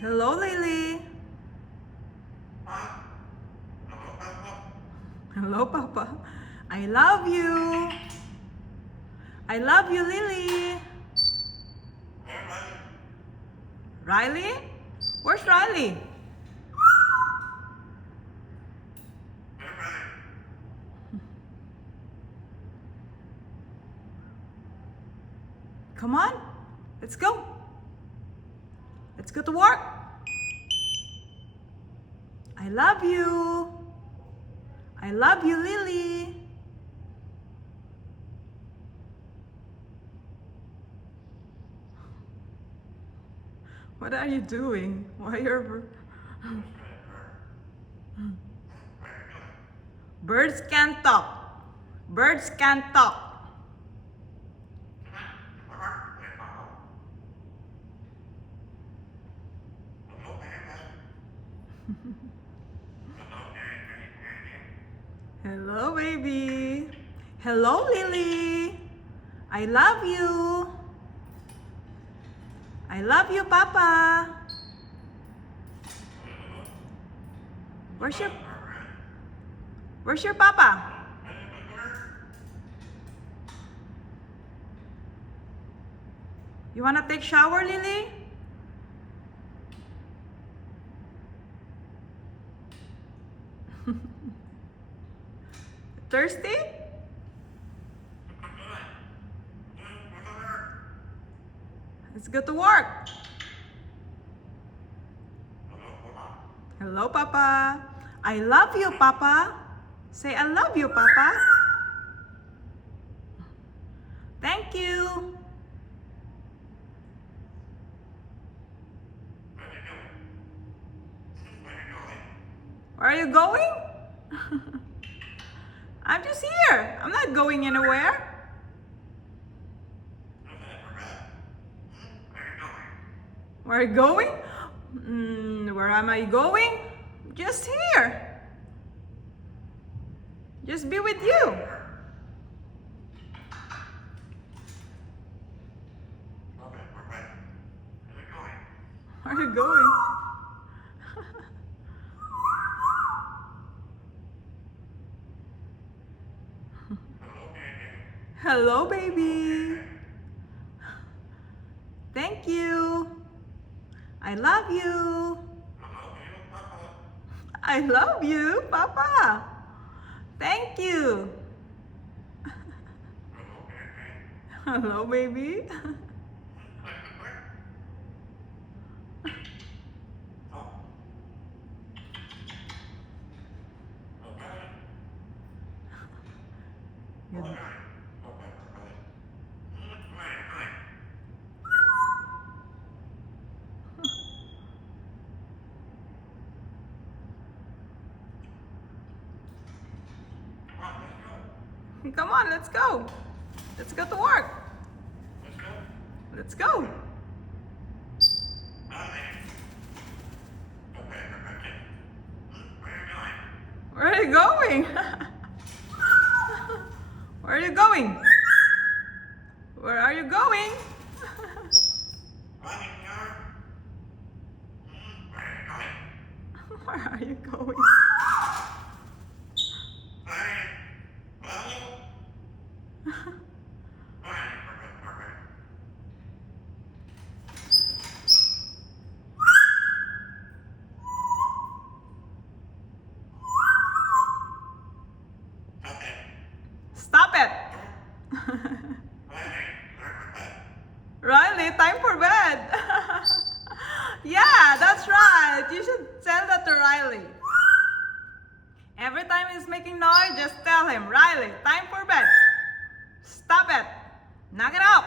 Hello, Lily. Hello, Papa. I love you. I love you, Lily. Riley? Where's Riley? Come on, let's go. Let's go to work. I love you. I love you, Lily. What are you doing? Why are birds can't talk? Birds can't talk. Hello, baby. Hello, Lily. I love you. I love you, Papa. Where's your Papa? You wanna take shower, Lily? Thirsty? Let's go to work. Hello, Papa. I love you, Papa. Say, I love you, Papa. Thank you. Where are you going? I'm just here. I'm not going anywhere. Where are you going? Where am I going? Just here. Just be with you. Where are you going? Hello, baby. Thank you. I love you. I love you, Papa. Thank you. Hello, baby. Come on, let's go. Let's go to work. Let's go. Where are you going? Where are you going? Where are you going? Where are you going? Stop it! Riley, time for bed. Yeah, that's right. You should tell that to Riley. Every time he's making noise, just tell him, Riley, time for bed. Stop it. Knock it out.